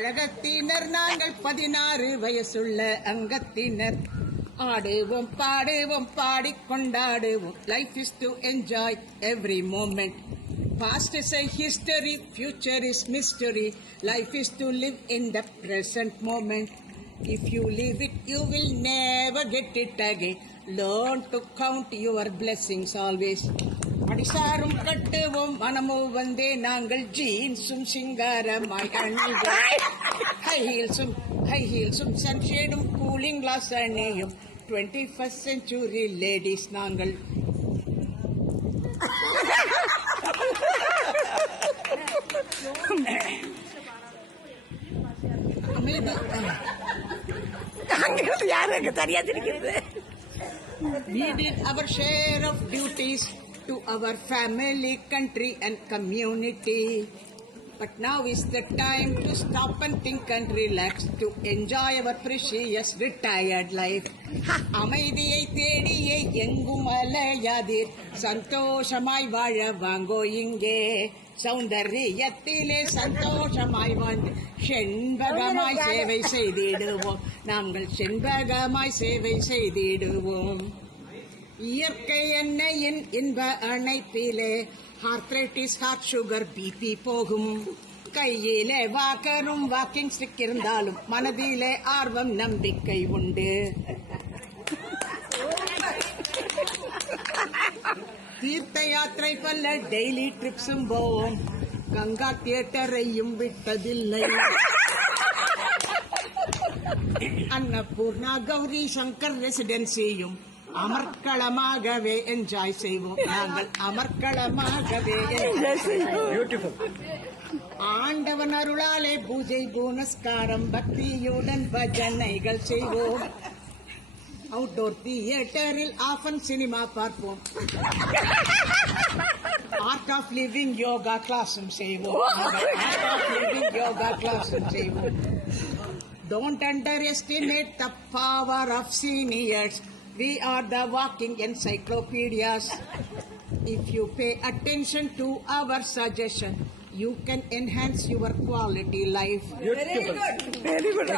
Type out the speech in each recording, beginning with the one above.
அழகத்தினர் நாங்கள் 16 வயசுள்ள அங்கத்தினர். ஆடுவோம் பாடுவோம் பாடிக்கொண்டாடுவோம். Life is to enjoy every moment. Past is a history, future is mystery. Life is to live in the present moment. If you leave it, you will never get it again. Learn to count your blessings always. அடிசாரும் கட்டுவோம் மனமோ வந்தே நாங்கள் ஜீன்ஸும் சிங்காரமாய் அணிவோம். High ஹீல்ஸும் சன்ஷேடும் cooling glass அணியும் 21st century ladies நாங்கள். யாருக்கு தனியா தெரிகிறது. We did our share of duties to our family, country and community. But now is the time to stop and think and relax, to enjoy our precious retired life. அமைதியை தேடியே எங்கும் அலையாதீர், சந்தோஷமாய் வாழ வாங்கோ இங்கே. சௌந்தரியத்திலே சந்தோஷமாய் வாழ்ந்து செண்பகமாய் சேவை செய்திடுவோம். நாங்கள் செண்பகமாய் சேவை செய்திடுவோம். இயற்கை எண்ணெயின் இன்ப அணைப்பிலே ஆர்த்ரைட்டிஸ், ஹார்ட் சுகர், பிபி போகும். கையிலே வாக்கரும் வாக்கிங் ஸ்டிக் இருந்தாலும் மனதிலே ஆர்வம் நம்பிக்கை உண்டு. தீர்த்த யாத்திரை பல்ல டெய்லி ட்ரிப்ஸும் போவோம். கங்கா தியேட்டரையும் விட்டதில்லை. அன்னபூர்ணா, கௌரி சங்கர் ரெசிடென்சியும் அமர்க்களமாகவே என்ஜாய் செய்வோம். நாங்கள் அமர்க்களமாகவே என்ஜாய் செய்வோம். ஆண்டவன் அருளாலே பூஜை புனஸ்காரம் பக்தியுடன் பஜனைகள் செய்வோம். அவுட்டோர் தியேட்டரில் ஆஃபன் சினிமா பார்ப்போம். ஆர்ட் ஆஃப் லிவிங் யோகா கிளாஸும் செய்வோம். ஆர்ட் ஆஃப் லிவிங் யோகா கிளாஸும் செய்வோம். Don't underestimate the power of seniors. We are the walking encyclopedias. If you pay attention to our suggestion, you can enhance your quality life. Very good.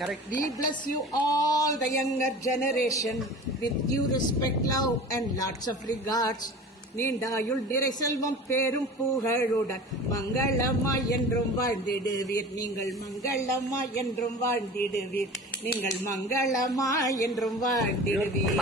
Correct. We bless you all, the younger generation, with due respect, love and lots of regards. நீண்டாயுள் நிறை செல்வம் பேரும் புகழுடன் மங்களமாய் என்றும் வாழ்ந்திடுவீர். நீங்கள் மங்களமாய் என்றும் வாழ்ந்திடுவீர். நீங்கள் மங்களமாய் என்றும் வாழ்ந்திடுவீர்.